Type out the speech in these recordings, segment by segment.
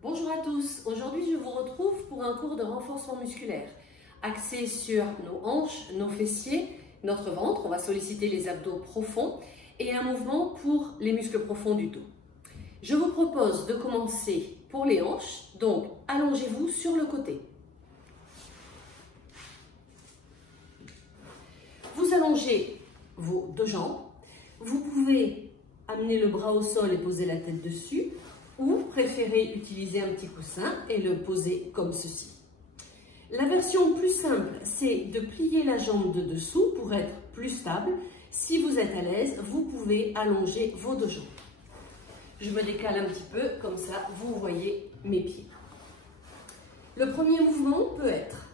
Bonjour à tous, aujourd'hui je vous retrouve pour un cours de renforcement musculaire axé sur nos hanches, nos fessiers, notre ventre, on va solliciter les abdos profonds et un mouvement pour les muscles profonds du dos. Je vous propose de commencer pour les hanches, donc allongez-vous sur le côté. Vous allongez vos deux jambes, vous pouvez amener le bras au sol et poser la tête dessus, ou préférez utiliser un petit coussin et le poser comme ceci. La version plus simple, c'est de plier la jambe de dessous pour être plus stable. Si vous êtes à l'aise, vous pouvez allonger vos deux jambes. Je me décale un petit peu, comme ça vous voyez mes pieds. Le premier mouvement peut être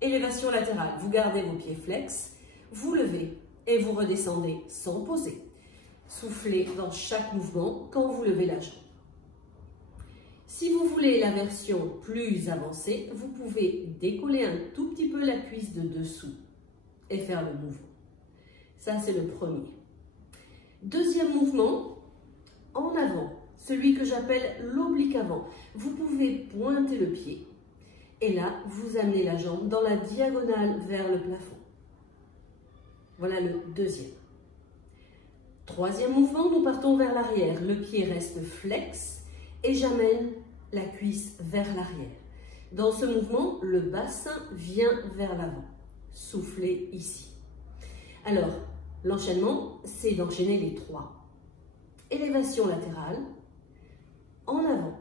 élévation latérale. Vous gardez vos pieds flex, vous levez et vous redescendez sans poser. Soufflez dans chaque mouvement quand vous levez la jambe. Si vous voulez la version plus avancée, vous pouvez décoller un tout petit peu la cuisse de dessous et faire le mouvement. Ça, c'est le premier. Deuxième mouvement, en avant, celui que j'appelle l'oblique avant. Vous pouvez pointer le pied et là, vous amenez la jambe dans la diagonale vers le plafond. Voilà le deuxième. Troisième mouvement, nous partons vers l'arrière. Le pied reste flex et j'amène la cuisse vers l'arrière. Dans ce mouvement, le bassin vient vers l'avant. Soufflez ici. Alors, l'enchaînement, c'est d'enchaîner les trois. Élévation latérale, en avant,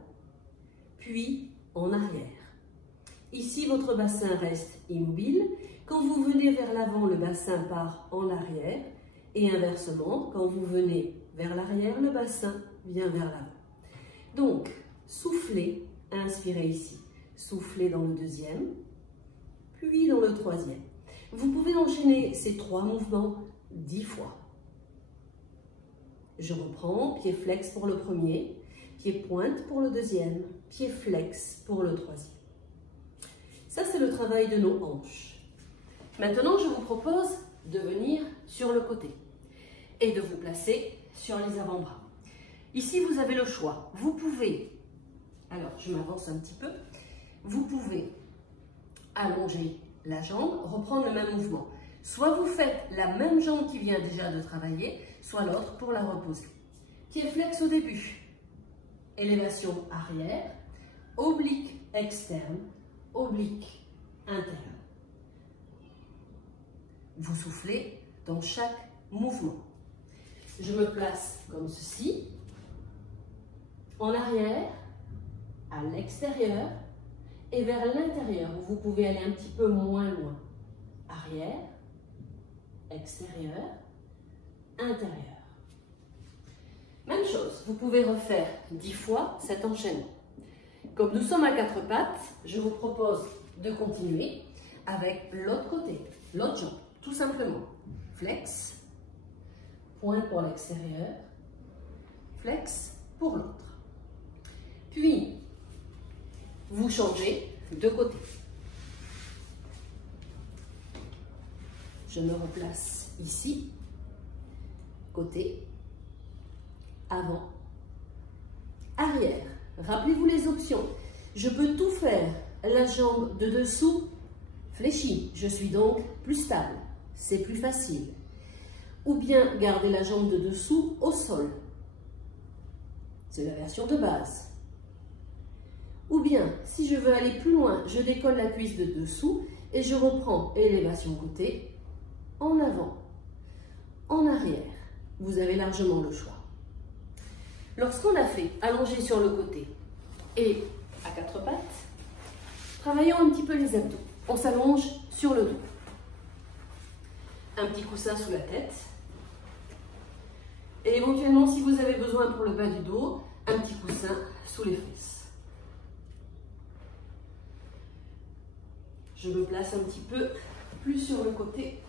puis en arrière. Ici, votre bassin reste immobile. Quand vous venez vers l'avant, le bassin part en arrière. Et inversement, quand vous venez vers l'arrière, le bassin vient vers l'avant. Donc, soufflez, inspirez ici. Soufflez dans le deuxième, puis dans le troisième. Vous pouvez enchaîner ces trois mouvements 10 fois. Je reprends, pied flex pour le premier, pied pointe pour le deuxième, pied flex pour le troisième. Ça, c'est le travail de nos hanches. Maintenant, je vous propose de venir sur le côté et de vous placer sur les avant-bras. Ici, vous avez le choix. Vous pouvez, alors je m'avance un petit peu, vous pouvez allonger la jambe, reprendre le même mouvement. Soit vous faites la même jambe qui vient déjà de travailler, soit l'autre pour la reposer. Pied flex au début, élévation arrière, oblique externe, oblique interne. Vous soufflez dans chaque mouvement. Je me place comme ceci, en arrière, à l'extérieur et vers l'intérieur. Vous pouvez aller un petit peu moins loin. Arrière, extérieur, intérieur. Même chose, vous pouvez refaire 10 fois cet enchaînement. Comme nous sommes à 4 pattes, je vous propose de continuer avec l'autre côté, l'autre jambe, tout simplement. Flex, pointe pour l'extérieur, flex pour l'autre. Puis, vous changez de côté. Je me replace ici, côté, avant, arrière. Rappelez-vous les options. Je peux tout faire. La jambe de dessous fléchie. Je suis donc plus stable. C'est plus facile. Ou bien garder la jambe de dessous au sol. C'est la version de base. Ou bien, si je veux aller plus loin, je décolle la cuisse de dessous et je reprends élévation côté, en avant, en arrière. Vous avez largement le choix. Lorsqu'on a fait allonger sur le côté et à 4 pattes, travaillons un petit peu les abdos. On s'allonge sur le dos. Un petit coussin sous la tête. Et éventuellement, si vous avez besoin pour le bas du dos, un petit coussin sous les fesses. Je me place un petit peu plus sur le côté.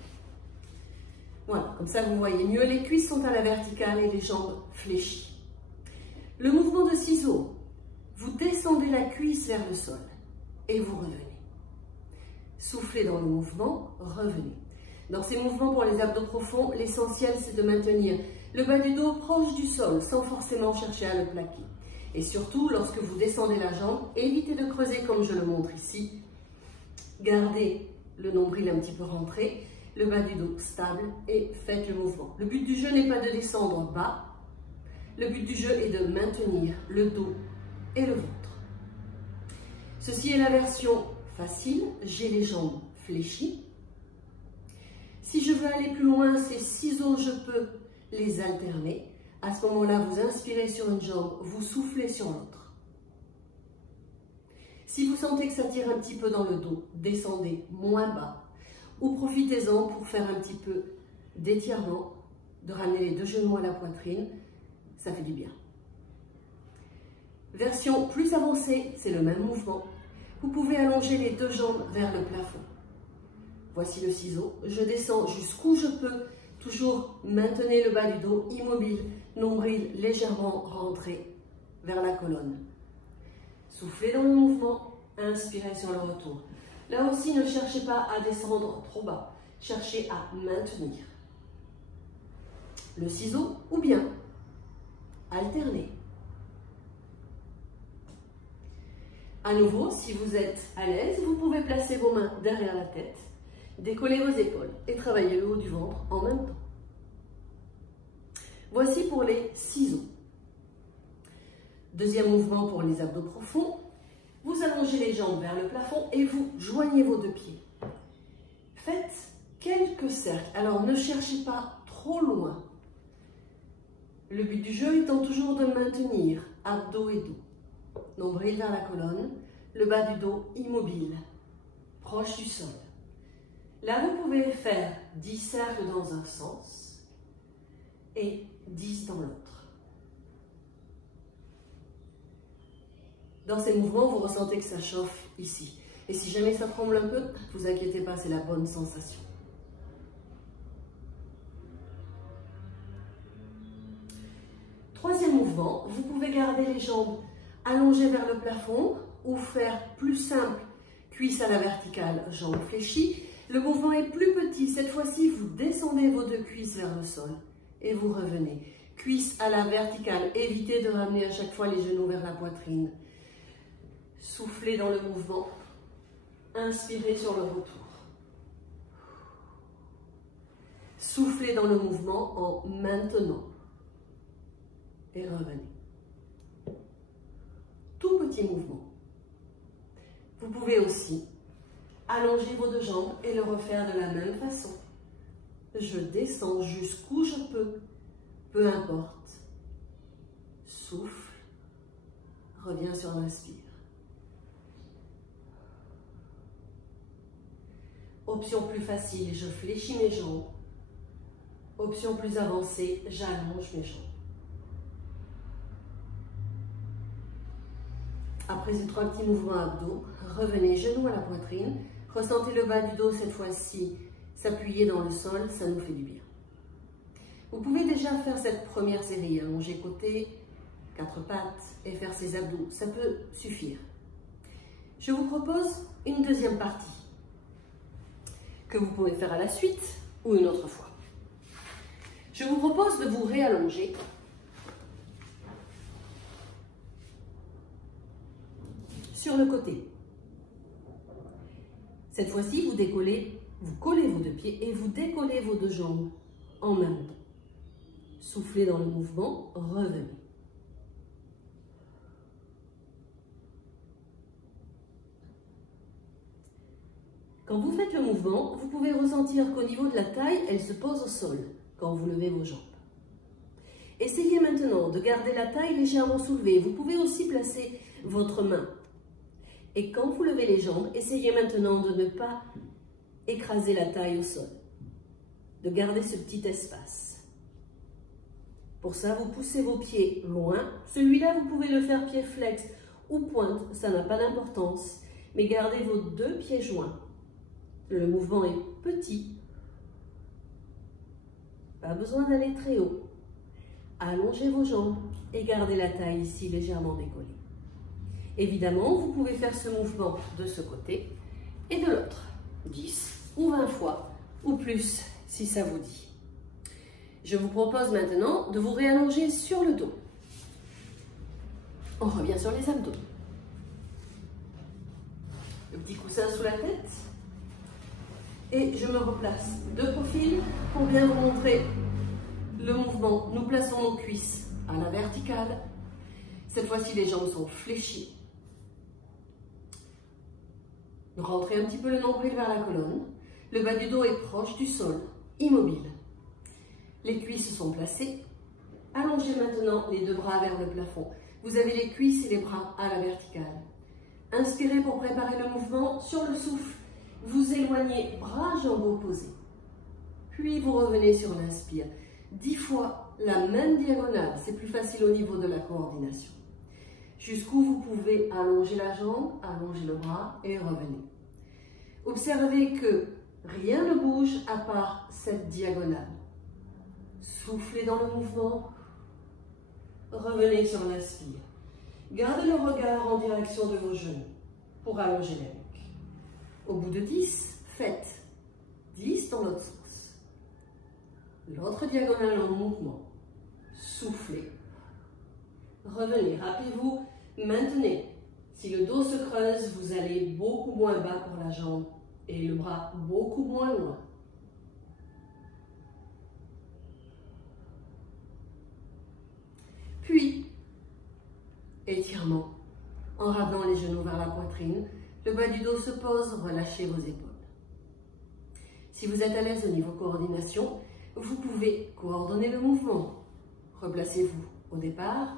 Voilà, comme ça vous voyez mieux. Les cuisses sont à la verticale et les jambes fléchies. Le mouvement de ciseaux. Vous descendez la cuisse vers le sol et vous revenez. Soufflez dans le mouvement, revenez. Dans ces mouvements pour les abdos profonds, l'essentiel c'est de maintenir le bas du dos proche du sol sans forcément chercher à le plaquer. Et surtout, lorsque vous descendez la jambe, évitez de creuser comme je le montre ici. Gardez le nombril un petit peu rentré, le bas du dos stable et faites le mouvement. Le but du jeu n'est pas de descendre bas, le but du jeu est de maintenir le dos et le ventre. Ceci est la version facile, j'ai les jambes fléchies. Si je veux aller plus loin, ces ciseaux, je peux les alterner. À ce moment-là, vous inspirez sur une jambe, vous soufflez sur l'autre. Si vous sentez que ça tire un petit peu dans le dos, descendez moins bas ou profitez-en pour faire un petit peu d'étirement, de ramener les deux genoux à la poitrine, ça fait du bien. Version plus avancée, c'est le même mouvement. Vous pouvez allonger les deux jambes vers le plafond. Voici le ciseau, je descends jusqu'où je peux, toujours maintenez le bas du dos immobile, nombril légèrement rentré vers la colonne. Soufflez dans le mouvement, inspirez sur le retour. Là aussi, ne cherchez pas à descendre trop bas, cherchez à maintenir. Le ciseau ou bien alterner. À nouveau, si vous êtes à l'aise, vous pouvez placer vos mains derrière la tête, décoller vos épaules et travailler le haut du ventre en même temps. Voici pour les ciseaux. Deuxième mouvement pour les abdos profonds. Vous allongez les jambes vers le plafond et vous joignez vos deux pieds. Faites quelques cercles. Alors ne cherchez pas trop loin. Le but du jeu étant toujours de maintenir abdos et dos. Nombril vers la colonne, le bas du dos immobile, proche du sol. Là, vous pouvez faire 10 cercles dans un sens et 10 dans l'autre. Dans ces mouvements, vous ressentez que ça chauffe ici. Et si jamais ça tremble un peu, ne vous inquiétez pas, c'est la bonne sensation. Troisième mouvement, vous pouvez garder les jambes allongées vers le plafond ou faire plus simple, cuisses à la verticale, jambes fléchies. Le mouvement est plus petit. Cette fois-ci, vous descendez vos deux cuisses vers le sol et vous revenez. Cuisses à la verticale. Évitez de ramener à chaque fois les genoux vers la poitrine. Soufflez dans le mouvement. Inspirez sur le retour. Soufflez dans le mouvement en maintenant. Et revenez. Tout petit mouvement. Vous pouvez aussi allonger vos deux jambes et le refaire de la même façon. Je descends jusqu'où je peux, peu importe. Souffle, reviens sur l'inspire. Option plus facile, je fléchis mes jambes. Option plus avancée, j'allonge mes jambes. Après ces 3 petits mouvements abdos, revenez genoux à la poitrine. Ressentez le bas du dos cette fois-ci s'appuyer dans le sol, ça nous fait du bien. Vous pouvez déjà faire cette première série, allonger côté, 4 pattes et faire ses abdos, ça peut suffire. Je vous propose une deuxième partie que vous pouvez faire à la suite ou une autre fois. Je vous propose de vous réallonger sur le côté. Cette fois-ci, vous collez vos deux pieds et vous décollez vos deux jambes en même temps. Soufflez dans le mouvement, revenez. Quand vous faites le mouvement, vous pouvez ressentir qu'au niveau de la taille, elle se pose au sol quand vous levez vos jambes. Essayez maintenant de garder la taille légèrement soulevée. Vous pouvez aussi placer votre main. Et quand vous levez les jambes, essayez maintenant de ne pas écraser la taille au sol. De garder ce petit espace. Pour ça, vous poussez vos pieds loin. Celui-là, vous pouvez le faire pied flex ou pointe, ça n'a pas d'importance. Mais gardez vos deux pieds joints. Le mouvement est petit. Pas besoin d'aller très haut. Allongez vos jambes et gardez la taille ici légèrement décollée. Évidemment, vous pouvez faire ce mouvement de ce côté et de l'autre. 10 ou 20 fois ou plus si ça vous dit. Je vous propose maintenant de vous réallonger sur le dos. On revient sur les abdos. Le petit coussin sous la tête. Et je me replace de profil pour bien vous montrer le mouvement. Nous plaçons nos cuisses à la verticale. Cette fois-ci, les jambes sont fléchies. Rentrez un petit peu le nombril vers la colonne. Le bas du dos est proche du sol, immobile. Les cuisses sont placées. Allongez maintenant les deux bras vers le plafond. Vous avez les cuisses et les bras à la verticale. Inspirez pour préparer le mouvement. Sur le souffle, vous éloignez bras, jambes opposés. Puis vous revenez sur l'inspire. 10 fois la même diagonale. C'est plus facile au niveau de la coordination. Jusqu'où vous pouvez allonger la jambe, allonger le bras et revenez. Observez que rien ne bouge à part cette diagonale. Soufflez dans le mouvement. Revenez sur l'inspire. Gardez le regard en direction de vos genoux pour allonger la nuque. Au bout de 10, faites 10 dans l'autre sens. L'autre diagonale en mouvement. Soufflez. Revenez. Rappelez-vous, maintenez. Si le dos se creuse, vous allez beaucoup moins bas pour la jambe et le bras beaucoup moins loin. Puis, étirement, en ramenant les genoux vers la poitrine, le bas du dos se pose, relâchez vos épaules. Si vous êtes à l'aise au niveau coordination, vous pouvez coordonner le mouvement. Replacez-vous au départ.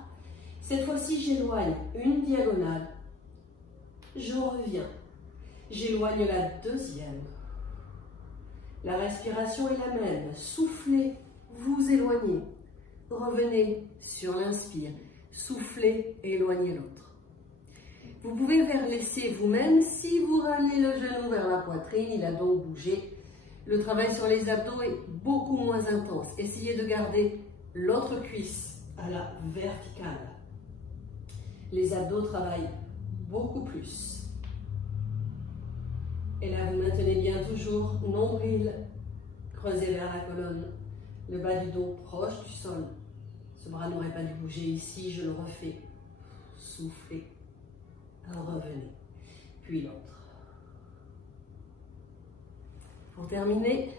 Cette fois-ci, j'éloigne une diagonale. Je reviens. J'éloigne la deuxième. La respiration est la même. Soufflez, vous éloignez. Revenez sur l'inspire. Soufflez, éloignez l'autre. Vous pouvez laisser vous-même si vous ramenez le genou vers la poitrine. Il a donc bougé. Le travail sur les abdos est beaucoup moins intense. Essayez de garder l'autre cuisse à la verticale. Les abdos travaillent beaucoup plus. Et là, vous maintenez bien toujours nombril creusé vers la colonne, le bas du dos proche du sol. Ce bras n'aurait pas dû bouger ici, je le refais. Soufflez, revenez, puis l'autre. Pour terminer,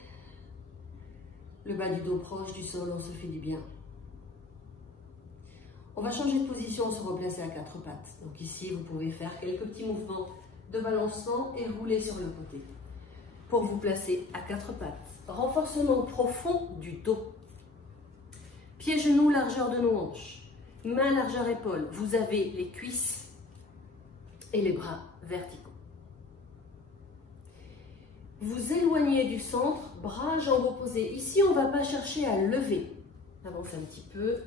le bas du dos proche du sol, on se fait du bien. On va changer de position, se replacer à 4 pattes. Donc ici, vous pouvez faire quelques petits mouvements de balancement et rouler sur le côté. Pour vous placer à 4 pattes, renforcement profond du dos. Pieds, genoux, largeur de nos hanches. Mains, largeur épaule. Vous avez les cuisses et les bras verticaux. Vous éloignez du centre, bras, jambes opposées. Ici, on ne va pas chercher à lever. Avancez un petit peu.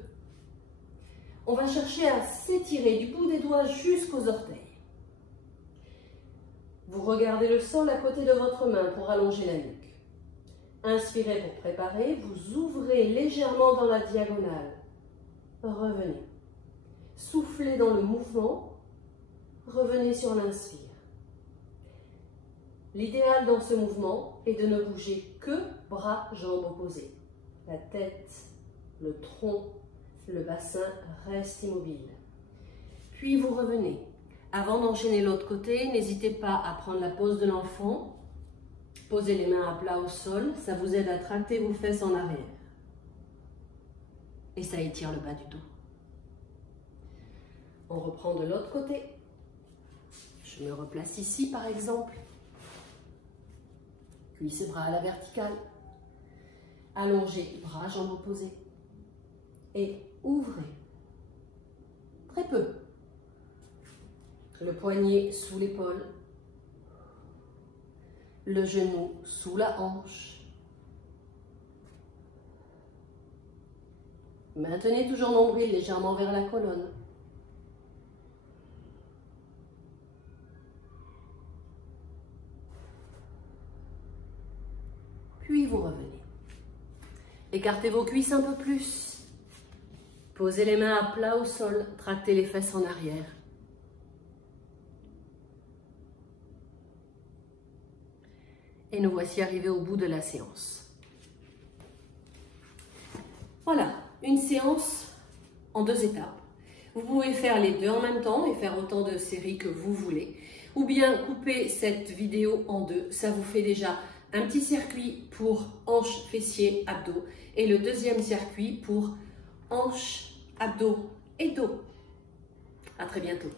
On va chercher à s'étirer du bout des doigts jusqu'aux orteils. Vous regardez le sol à côté de votre main pour allonger la nuque. Inspirez pour préparer, vous ouvrez légèrement dans la diagonale. Revenez. Soufflez dans le mouvement. Revenez sur l'inspire. L'idéal dans ce mouvement est de ne bouger que bras, jambes opposés. La tête, le tronc, le bassin reste immobile. Puis vous revenez. Avant d'enchaîner l'autre côté, n'hésitez pas à prendre la pose de l'enfant. Posez les mains à plat au sol, ça vous aide à tracter vos fesses en arrière. Et ça étire le bas du dos. On reprend de l'autre côté. Je me replace ici par exemple. Cuisses et bras à la verticale. Allongez, bras, jambes opposées. Et ouvrez. Très peu. Le poignet sous l'épaule. Le genou sous la hanche. Maintenez toujours nombril légèrement vers la colonne. Puis vous revenez. Écartez vos cuisses un peu plus. Posez les mains à plat au sol. Tractez les fesses en arrière. Et nous voici arrivés au bout de la séance. Voilà, une séance en 2 étapes. Vous pouvez faire les deux en même temps et faire autant de séries que vous voulez. Ou bien couper cette vidéo en deux. Ça vous fait déjà un petit circuit pour hanches, fessiers, abdos. Et le deuxième circuit pour hanches, abdos et dos. À très bientôt.